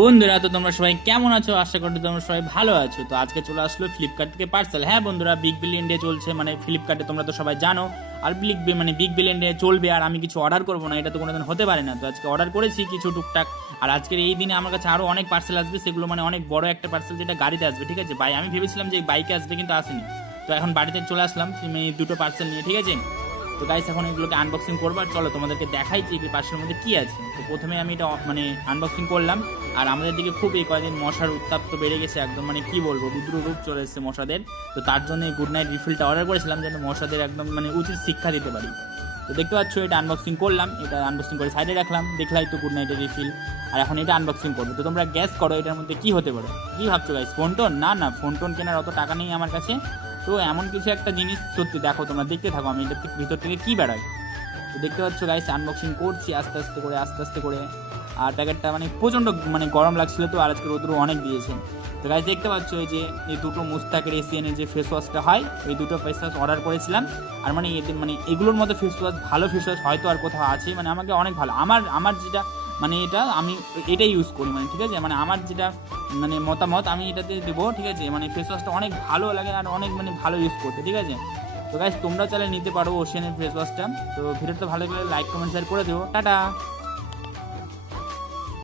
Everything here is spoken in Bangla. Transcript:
বন্ধুরা, তো তোমরা সবাই কেমন আছো? আশা করি তোমরা সবাই ভালো আছো। তো আজকে চলে আসলো ফ্লিপকার্ট থেকে পার্সেল। হ্যাঁ বন্ধুরা, বিগ বিলিয়ন ডে চলছে, মানে ফ্লিপকার্টে তোমরা তো সবাই জানো। আর বিগ বিলিয়ন ডে চলবে আর আমি কিছু অর্ডার করবো না, এটা তো কোনোদিন হতে পারে না। তো আজকে অর্ডার করেছি কিছু টুকটাক। আর আজকের এই দিনে আমার কাছে আরও অনেক পার্সেল আসবে, সেগুলো মানে অনেক বড় একটা পার্সেল, যেটা গাড়িতে আসবে। ঠিক আছে, আমি ভেবেছিলাম যে বাইকে আসবে, কিন্তু আসেনি। তো এখন বাড়িতে চলে আসলাম দুটো পার্সেল নিয়ে। ঠিক আছে, তো গাইস এখন এগুলোকে আনবক্সিং করবো। আর চলো তোমাদেরকে দেখাই যে এই পার্সেলের মধ্যে কি আছে। তো প্রথমে আমি এটা মানে আনবক্সিং করলাম। আর আমাদের দিকে খুব এই কয়েকদিন মশার উত্তাপ তো বেড়ে গেছে একদম, মানে কি বলবো, রুদ্র রূপ চলে এসেছে মশাদের। তো তার জন্য এই গুড নাইট রিফিলটা অর্ডার করেছিলাম, যেন মশাদের একদম মানে উচিত শিক্ষা দিতে পারি। তো দেখতে পাচ্ছ এটা আনবক্সিং করলাম, এটা আনবক্সিং করে সাইডে রাখলাম, দেখলাই তো গুড নাইটের রিফিল। আর এখন এটা আনবক্সিং করবো। তো তোমরা গ্যাস করো এটার মধ্যে কি হতে পারে। কি ভাবছো গাইস, ফোন টোন? না না, ফোন টোন কেনার অত টাকা নেই আমার কাছে। তো এমন কিছু একটা জিনিস, সত্যি দেখো তোমরা, দেখতে থাকো আমি এটার ভিতর থেকে কি বেড়াই। তো দেখতে পাচ্ছ গাইস, আনবক্সিং করছি আস্তে আস্তে করে। আর প্যাকেটটা মানে প্রচণ্ড মানে গরম লাগছিল, তো আর আজকে রোদ্রু অনেক দিয়েছে। তো গাইস দেখতে পাচ্ছ এই যে এই দুটো মুস্তাকের এসিএনের যে ফেস ওয়াশটা হয়, এই দুটো ফেস ওয়াশ অর্ডার করেছিলাম। আর মানে এদের মানে এগুলোর মধ্যে ফেস ওয়াশ, ভালো ফেস ওয়াশ হয়তো আর কোথাও আছে, মানে আমাকে অনেক ভালো, আমার যেটা মানে এটা আমি এটাই ইউজ করি, মানে ঠিক আছে, মানে আমার যেটা মানে মতামত আমি এটাতে দেবো। ঠিক আছে, মানে ফেস ওয়াশটা অনেক ভালো লাগে আর অনেক মানে ভালো ইউজ করতে। ঠিক আছে, তো গাইস তোমরা চাইলে নিতে পারো ওশিয়ানের ফেস ওয়াশটা। তো ভিডিওটা ভালো লাগলে লাইক কমেন্ট শেয়ার করে দেবো। টাটা।